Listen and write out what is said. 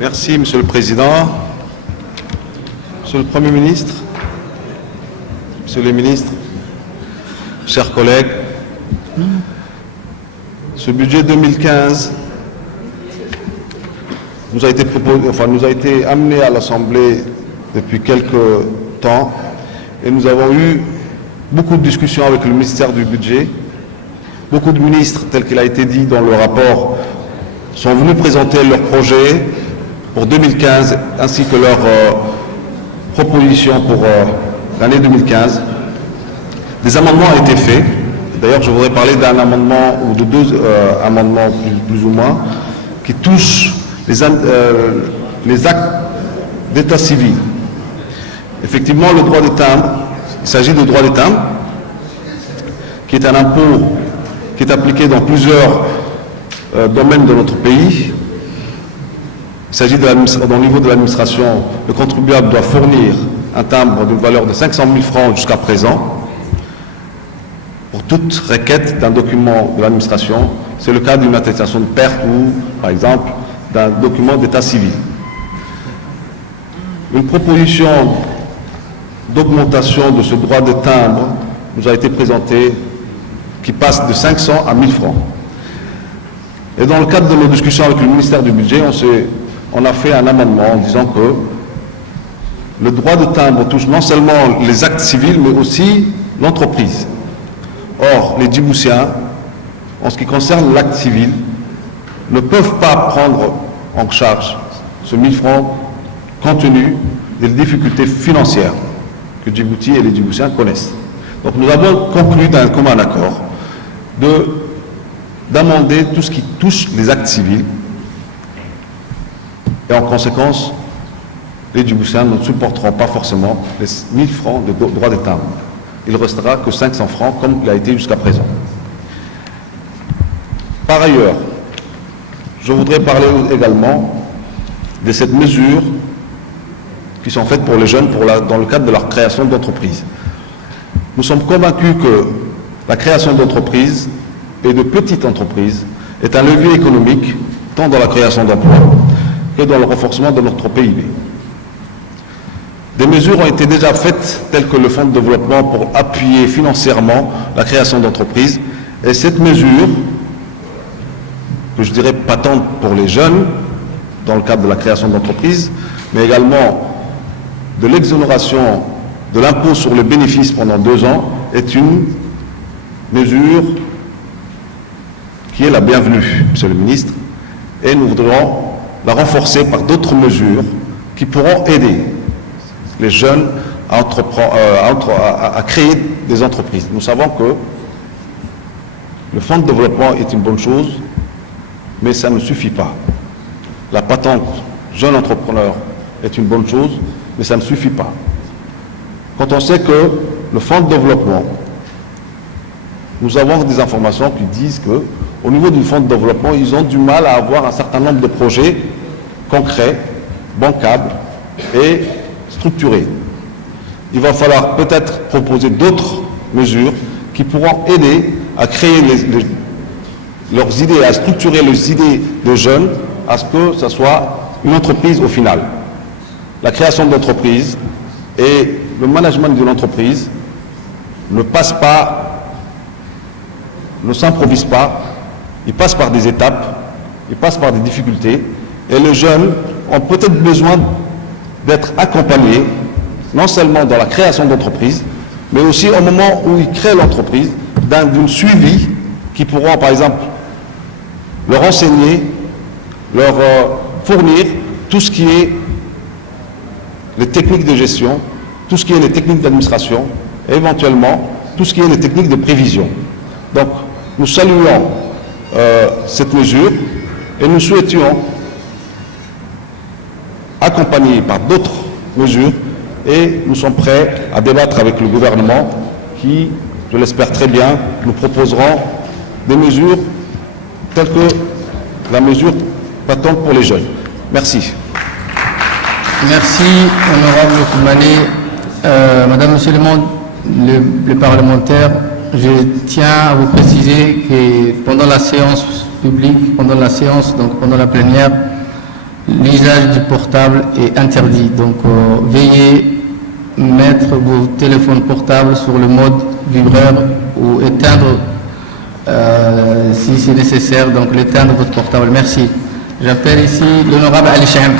Merci, Monsieur le Président, Monsieur le Premier ministre, Monsieur les ministres, chers collègues. Ce budget 2015 nous a été amené à l'Assemblée depuis quelques temps et nous avons eu beaucoup de discussions avec le ministère du Budget. Beaucoup de ministres, tel qu'il a été dit dans le rapport, sont venus présenter leurs projets pour 2015 ainsi que leurs propositions pour l'année 2015. Des amendements ont été faits. D'ailleurs, je voudrais parler d'un amendement ou de deux amendements plus ou moins qui touchent les actes d'état civil. Effectivement, le droit de timbre, il s'agit de droit de timbre, qui est un impôt qui est appliqué dans plusieurs domaines de notre pays. Il s'agit au niveau de l'administration, le contribuable doit fournir un timbre d'une valeur de 500 000 francs jusqu'à présent pour toute requête d'un document de l'administration. C'est le cas d'une attestation de perte ou, par exemple, d'un document d'état civil. Une proposition d'augmentation de ce droit de timbre nous a été présentée qui passe de 500 à 1000 francs. Et dans le cadre de nos discussions avec le ministère du Budget, on a fait un amendement en disant que le droit de timbre touche non seulement les actes civils, mais aussi l'entreprise. Or, les Djiboutiens, en ce qui concerne l'acte civil, ne peuvent pas prendre en charge ce 1000 francs compte tenu des difficultés financières que Djibouti et les Djiboutiens connaissent. Donc nous avons conclu d'un commun accord d'amender tout ce qui touche les actes civils et en conséquence, les Djiboutiens ne supporteront pas forcément les 1000 francs de droit de timbre. Il ne restera que 500 francs comme il a été jusqu'à présent. Par ailleurs, je voudrais parler également de cette mesure qui sont faites pour les jeunes dans le cadre de leur création d'entreprise. Nous sommes convaincus que la création d'entreprises et de petites entreprises est un levier économique tant dans la création d'emplois que dans le renforcement de notre PIB. Des mesures ont été déjà faites telles que le Fonds de développement pour appuyer financièrement la création d'entreprises et cette mesure, que je dirais patente pour les jeunes dans le cadre de la création d'entreprises, mais également de l'exonération de l'impôt sur le bénéfice pendant 2 ans est une mesure qui est la bienvenue, Monsieur le Ministre, et nous voudrons la renforcer par d'autres mesures qui pourront aider les jeunes à créer des entreprises. Nous savons que le fonds de développement est une bonne chose, mais ça ne suffit pas. La patente jeune entrepreneur est une bonne chose, mais ça ne suffit pas. Quand on sait que le fonds de développement, nous avons des informations qui disent que au niveau du fonds de développement, ils ont du mal à avoir un certain nombre de projets concrets, bancables et structurés. Il va falloir peut-être proposer d'autres mesures qui pourront aider à créer leurs idées, à structurer les idées des jeunes, à ce que ce soit une entreprise au final. La création d'entreprise et le management d'une entreprise ne s'improvise pas, il passe par des étapes, il passe par des difficultés, et les jeunes ont peut-être besoin d'être accompagnés, non seulement dans la création d'entreprise, mais aussi au moment où ils créent l'entreprise, d'un suivi qui pourront, par exemple, leur enseigner, leur fournir tout ce qui est les techniques de gestion, tout ce qui est les techniques d'administration, et éventuellement tout ce qui est les techniques de prévision. Donc, nous saluons cette mesure et nous souhaitions accompagner par d'autres mesures et nous sommes prêts à débattre avec le gouvernement qui, je l'espère très bien, nous proposeront des mesures telles que la mesure patente pour les jeunes. Merci. Merci, honorable Koumani. Madame, Monsieur le parlementaire, je tiens à vous préciser que pendant la séance publique, pendant la plénière, l'usage du portable est interdit. Donc, veuillez mettre vos téléphones portables sur le mode vibreur ou éteindre, si c'est nécessaire, donc l'éteindre votre portable. Merci. J'appelle ici l'honorable Ali Chahem.